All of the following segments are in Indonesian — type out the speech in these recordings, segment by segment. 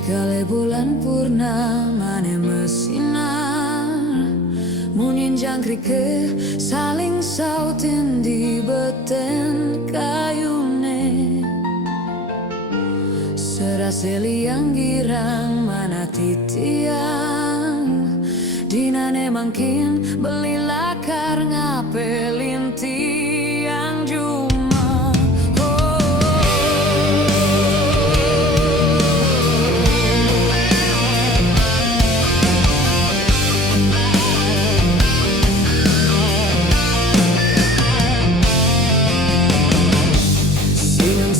Dikala bulan purnama mesinar, munyin jangkrik ke saling sautin di beten kayune. Serase liang girang mana titiang, dinane mangkin beli lakar ngapelin tiang juma.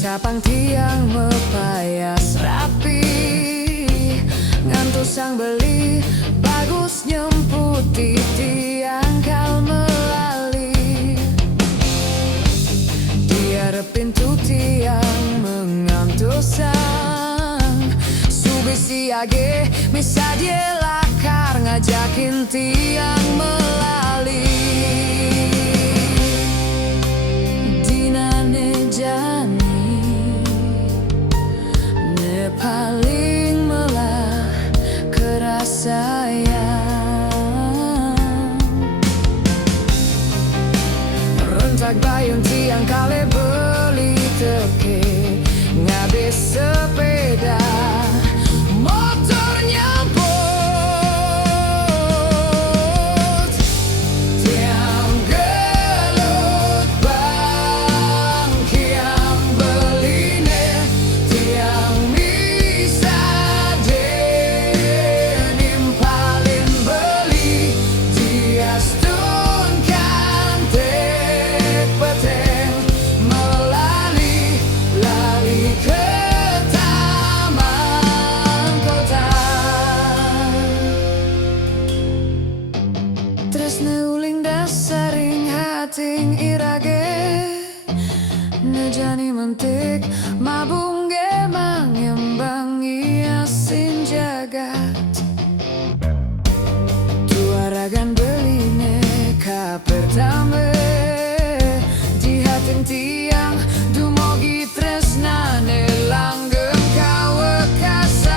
Sapang tiang mepayas rapi, ngantus sang beli bagus nyemputi tiang kal melali. Diarepin tu tiang mengantus sang subisi age misa dia lakar ngajakin tiang melali. Paling melah kerasayang, rentak bayun tiang kale beli teke ngabis sepeda motor nyambut tiang gelut bang kiang beline tiang neuling dasaring hating irage nejani mentik mabung gemang yembangi asin jagat tuaragan beline ka pertama di hating tiang dumogi tresnane langgeng kawe kasa.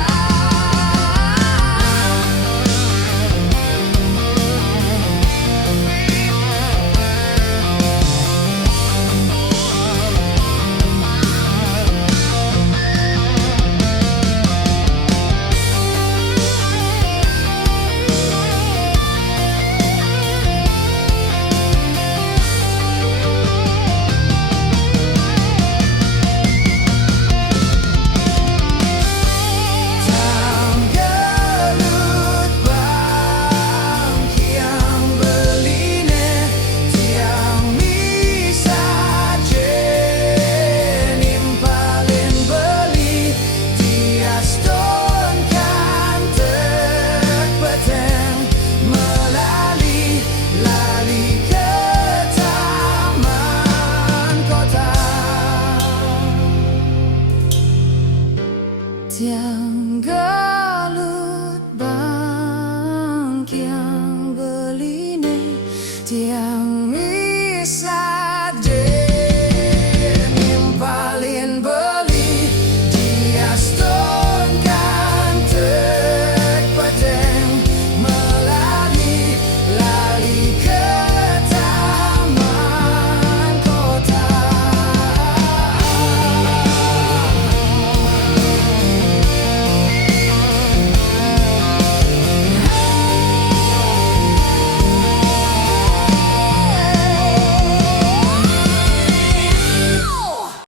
Tiang